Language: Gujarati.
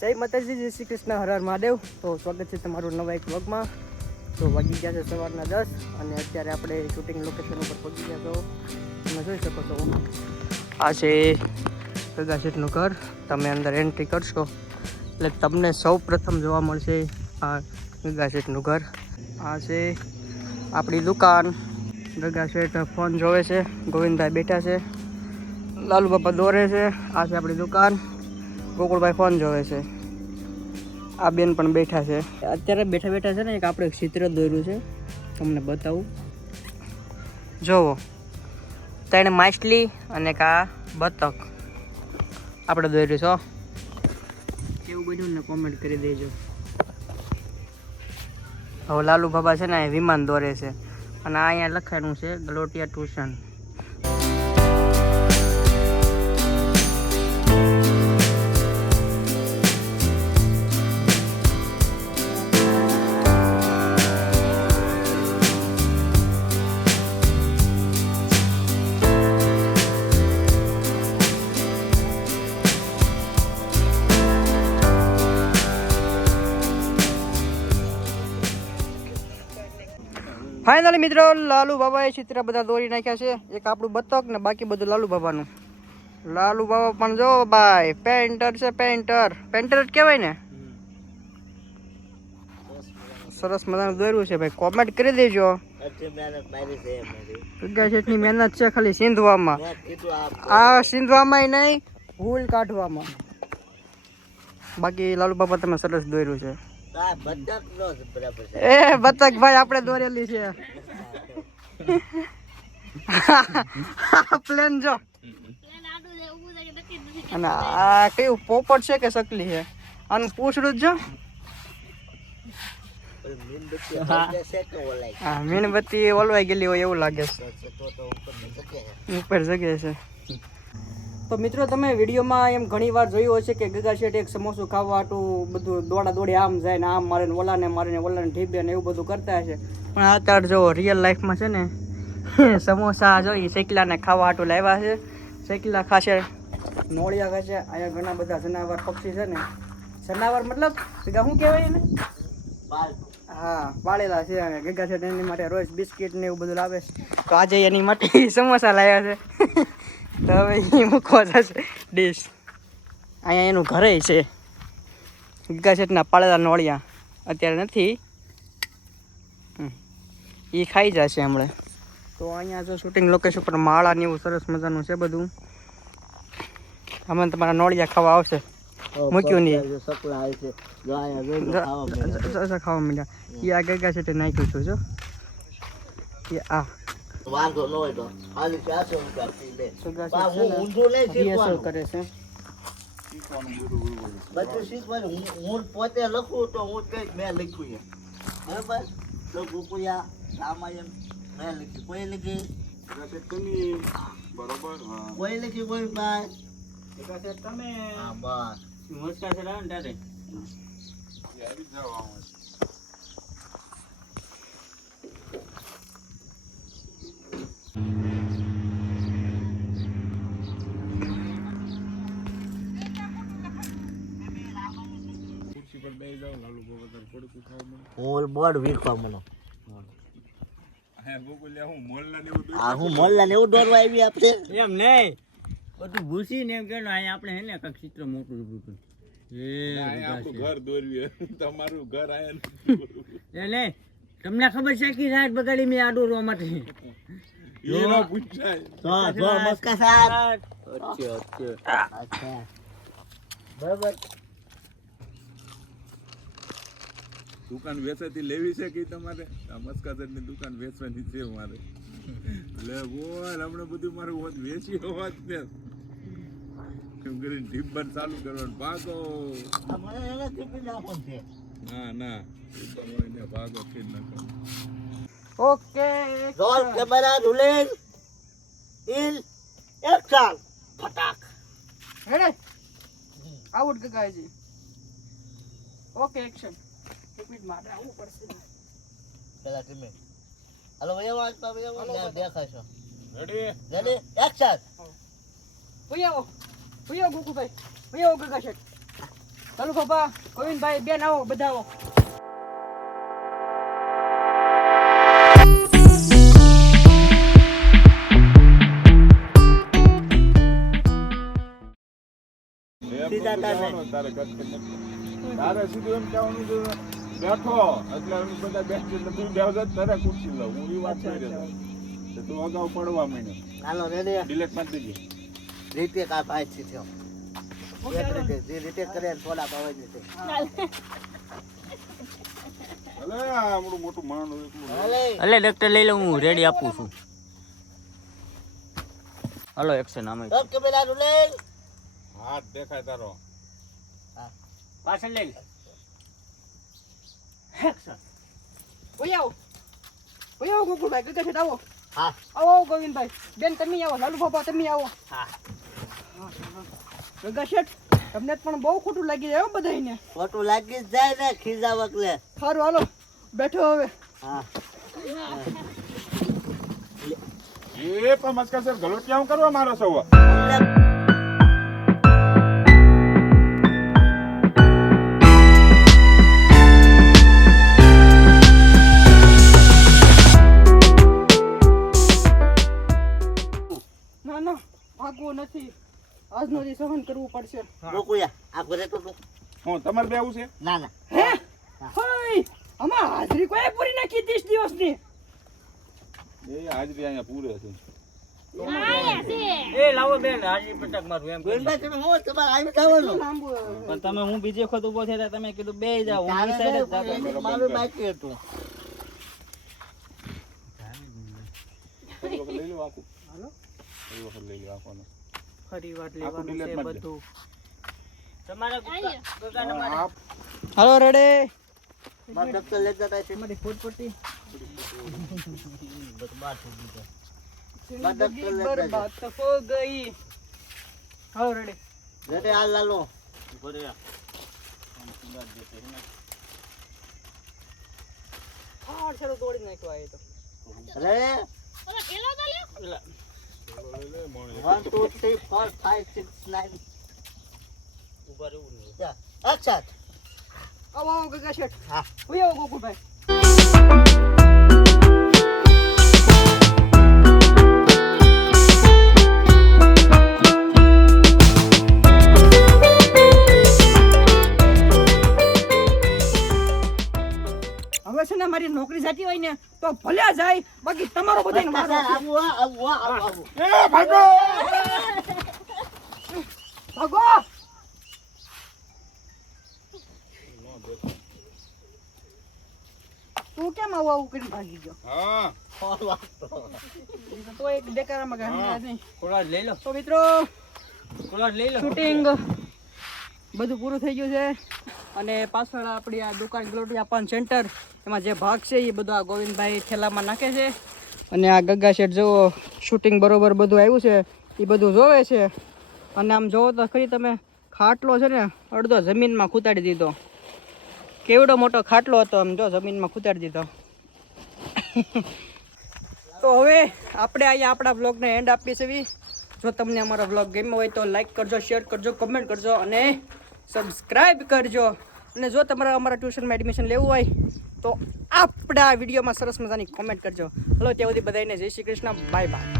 જય માતાજી, જય શ્રી કૃષ્ણ, હર હર મહાદેવ. તો સ્વાગત છે તમારું નવા એક વ્લોગમાં. તો વાગી ગયા છે સવારના 10 અને અત્યારે આપણે શૂટિંગ લોકેશન ઉપર પહોંચી ગયા. તો તમે જોઈ શકો છો આ છે ગગા શેઠનું ઘર. તમે અંદર એન્ટ્રી કરશો એટલે તમને સૌ પ્રથમ જોવા મળશે આ ગગા શેઠનું ઘર. આ છે આપણી દુકાન. ગગા શેઠ ફોન જોવે છે, ગોવિંદભાઈ બેઠા છે, લાલુ બાપા દોરે છે. આ છે આપણી દુકાન. ગોકુળભાઈ ફોન જોવે છે. આ બેન પણ બેઠા છે. અત્યારે બેઠા બેઠા છે ને એક આપણે ચિત્ર દોર્યું છે, તમને બતાવું. જોવો, ત્રણ માછલી અને એક આ બતક આપણે દોર્યું છો. કેવું બન્યું ને કોમેન્ટ કરી દેજો. હવે લાલુ બાબા છે ને વિમાન દોરે છે અને આ અહીંયા લખાયેલું છે ગલોટિયા ટ્યુશન. ફાઇનલી મિત્રો, લાલુ બાબાએ ચિત્ર બધા દોરી નાખ્યા છે. એક આપણું બતક ને બાકી બધું લાલુ બાબાનું. લાલુ બાબા પણ જો ભાઈ પેન્ટર છે. પેન્ટર જ કહેવાય ને. સરસ મજાનું દોર્યું છે ભાઈ. કોમેન્ટ કરી દેજો. ગગા શેઠની મહેનત છે ખાલી સિંધવામાં. આ સિંધવામાં નહીં, ભૂલ કાઢવામાં. બાકી લાલુ બાબા તમે સરસ દોર્યું છે. એ બતક ભાઈ આપણે દોરેલી છે. પ્લેન જો. અને આ કયું પોપટ છે કે સકલી છે? આનું પૂછડું જો. હા, મીણબત્તી ઓલવાઈ ગયેલી હોય એવું લાગે છે. ઉપર જગ્યા છે. તો મિત્રો, તમે વિડીયોમાં એમ ઘણી વાર જોયું હશે કે ગગા શેઠ એક સમોસું ખાવા હાટું બધું દોડા દોડી આમ જાય ને આમ મારે ને ઓલાને ઢીબે ને એવું બધું કરતા હશે. પણ અત્યારે જો રિયલ લાઈફમાં છે ને સમોસા જોઈ શેકલાને ખાવા હાટું લાવ્યા છે. શેકલા ખાશે, નોળિયા ખાશે. અહીંયા ઘણા બધા જનાવર પક્ષી છે ને. જનાવર મતલબ શું કહેવાય ને? હા, પાળેલા છે. અને ગગા શેઠ એની માટે રોજ બિસ્કિટ ને એવું બધું લાવે છે. તો આજે એની માટે સમોસા લાવ્યા છે. તો હવે એ મૂકવા જશે ડીશ. અહીંયા એનું ઘરે છે. ગગા શેઠના પાળેલા નોળિયા અત્યારે નથી, એ ખાઈ જશે હમણાં. તો અહીંયા જો શૂટિંગ લોકેશન પર માળા ને એવું સરસ મજાનું છે બધું. હમણાં તમારા નોળિયા ખાવા આવશે. મૂક્યું નહીં, ખાવા માંડ્યા. એ આ ગગા શેઠે નાખ્યું છું જો. એ આ વાંધો ન હોય તો કરે છે. બધું શીખવાનું. હું પોતે લખું તો હું કઈક મેં લખ્યું છે બરાબર. તો ગોકુળિયા રામાયણ મેં લખ્યું. કોઈ લખી બરોબર, કોઈ લખી કોઈ ભાઈ તમે. હા બસ નમસ્કાર છે ને દાદા. હું મોલ્લા ને એવું દોરવા આવી આપણે એમ નહીં બધું ભૂસી ને એમ કે આપણે હે ને કઈક ચિત્ર મોટું ઉભું ઘર દોર્યું. તમારું ઘર આયા એટલે તમને ખબર છે કે રાત બગાડી મેં આ દોરવા માટે બરાબર. દુકાન વેચાતી લેવી છે કે તમારે? મસ્કાઝરની દુકાન વેચવાની છે મારે. લે બોલ, હમણાં બધું મારે વેચી હોવા જ ને એમ કરીને ઢીબ્બર ચાલુ કરવાનું. ભાગો. ના ના, ભાગો થી નાખો. Okay, roll camera rolling in action. ફટાક હેડે આઉટ ગગાજી. Okay, action. એક મિનિટ માટે આવવું પડશે પેલા ટીમે. હાલો ભાઈ, આવાજ પા ભાઈ, આવાજ દેખાશો. Ready action. ભૈયા ગોકુભાઈ, ભૈયા ગગા શેઠ. ચાલો બાબા ગોવિંદભાઈ બેન આવો બધા આવો. તારે સીધું એમ કહેવાનું છે બેઠો એટલે અમે બધા બેઠી એટલે તું બેહો જ તારે ખુરશી લઉં હું એ વાત કરી રહ્યો તો તું અગાઉ પડવા માંડ્યો હાલો રેડી ડિલેટ મારી દેજે રીતે કા ભાઈ છે થયો એક રીતે જે રીતે કરે થોડા ભાવે છે અલે આ મોટું માણસ એટલું હાલે અલે ડોક્ટર લઈ લો હું રેડી આપું છું. હાલો એક્શન આમે ઓકે બેલા લે હાથ દેખાય તારો પાછળ લઈ ઓય આવો ગોકુળભાઈ ગગા છે આવો. હા આવો ગોવિંદભાઈ બેન તમે આવો લાલુ બાબા તમે આવો. હા ગગા શેઠ તમને પણ બહુ ખોટું લાગી જાય બધાને. ખોટું લાગી જ જાય ને ખીજા વકલે સારું હાલો બેઠો હવે. હા એ પણ મસ્કા સર ગલોટિયા હું કરવા મારો છો ના ના ભાગવું નથી આજનો દી સહન કરવું પડશે. રોકુયા આ ઘરે તો હું તમારે બેવું છે ના ના હે હોય અમાર હાજરી કોઈ પૂરી નાખી 30 દિવસની. એ હાજરી અહીંયા પૂરે છે એ લાવો બેન હાજી પટક મારું એમ ગોવિંદભાઈ તમે હું તમારે આવી જવાનું લાંબુ પણ તમે હું બીજે વખત ઉભો થયા તમે કીધું બે જાવ હું તારે ઈ સાઈડ જ ને જાતો. મારું બાકી હતું ફરી વખત લઈ લો આખું હાલો ફરી વખત લઈ લો આખોને ફરી વાર આખું લેવાનું delete છે મારી દે. બધું. તમારા ગગાને મારે આપ હાલો રેડે મારા ડોક્ટર લઈ જતા છે તમારી ફોટપટ્ટી બરબાદ થઈ ગઈ જિંદગી બરબાદ હો ગઈ. હાલો રેડે રેડી હાલ લાલો હા ચલો દોડી નાખ્યો આ તો. રે લઈ લે મોણે 1 2 3 4 5 6 9 ઉભા રહેવું નહીં. અચ્છા આવો આવો ગગા શેઠ. હા ઓય આવો ગોકુળભાઈ. હવે છે ને મારી નોકરી જતી હોય ને તો ભલે જાય બાકી તમારો બધાને મારો છે. આવું એ ભાગો ભાગો. તું કેમ આવું કરીને ભાગી ગયો? હા તો એક દેકારામાં ગાંધી નહીં. કોળા લઈ લો તો મિત્રો કોળા લઈ લો શૂટિંગ બધું પૂરું થઈ ગયું છે અને પાછળ આપણી આ દુકાન ગ્લોટિયા પાન સેન્ટર એમાં જે ભાગ છે એ બધું આ ગોવિંદભાઈ થેલામાં નાખે છે અને આ ગગા શેઠ જુઓ શૂટિંગ બરોબર બધું આવ્યું છે એ બધું જોવે છે. અને આમ જોવો તો ખરી તમે ખાટલો છે ને અડધો જમીનમાં ખૂતાડી દીધો. કેવડો મોટો ખાટલો હતો આમ જો જમીનમાં ખૂતાડી દીધો. તો હવે આપણે અહીંયા આપણા બ્લોગને એન્ડ આપીએ છીએ. જો તમને અમારો બ્લોગ ગમ્યો હોય તો લાઈક કરજો, શેર કરજો, કમેન્ટ કરજો અને સબસ્ક્રાઈબ કરજો. અને જો તમારે અમારા ટ્યુશનમાં એડમિશન લેવું હોય તો આપણા વિડીયોમાં સરસ મજાની કોમેન્ટ કરજો. હલો ત્યાં સુધી બધાને જય શ્રી કૃષ્ણ, બાય બાય.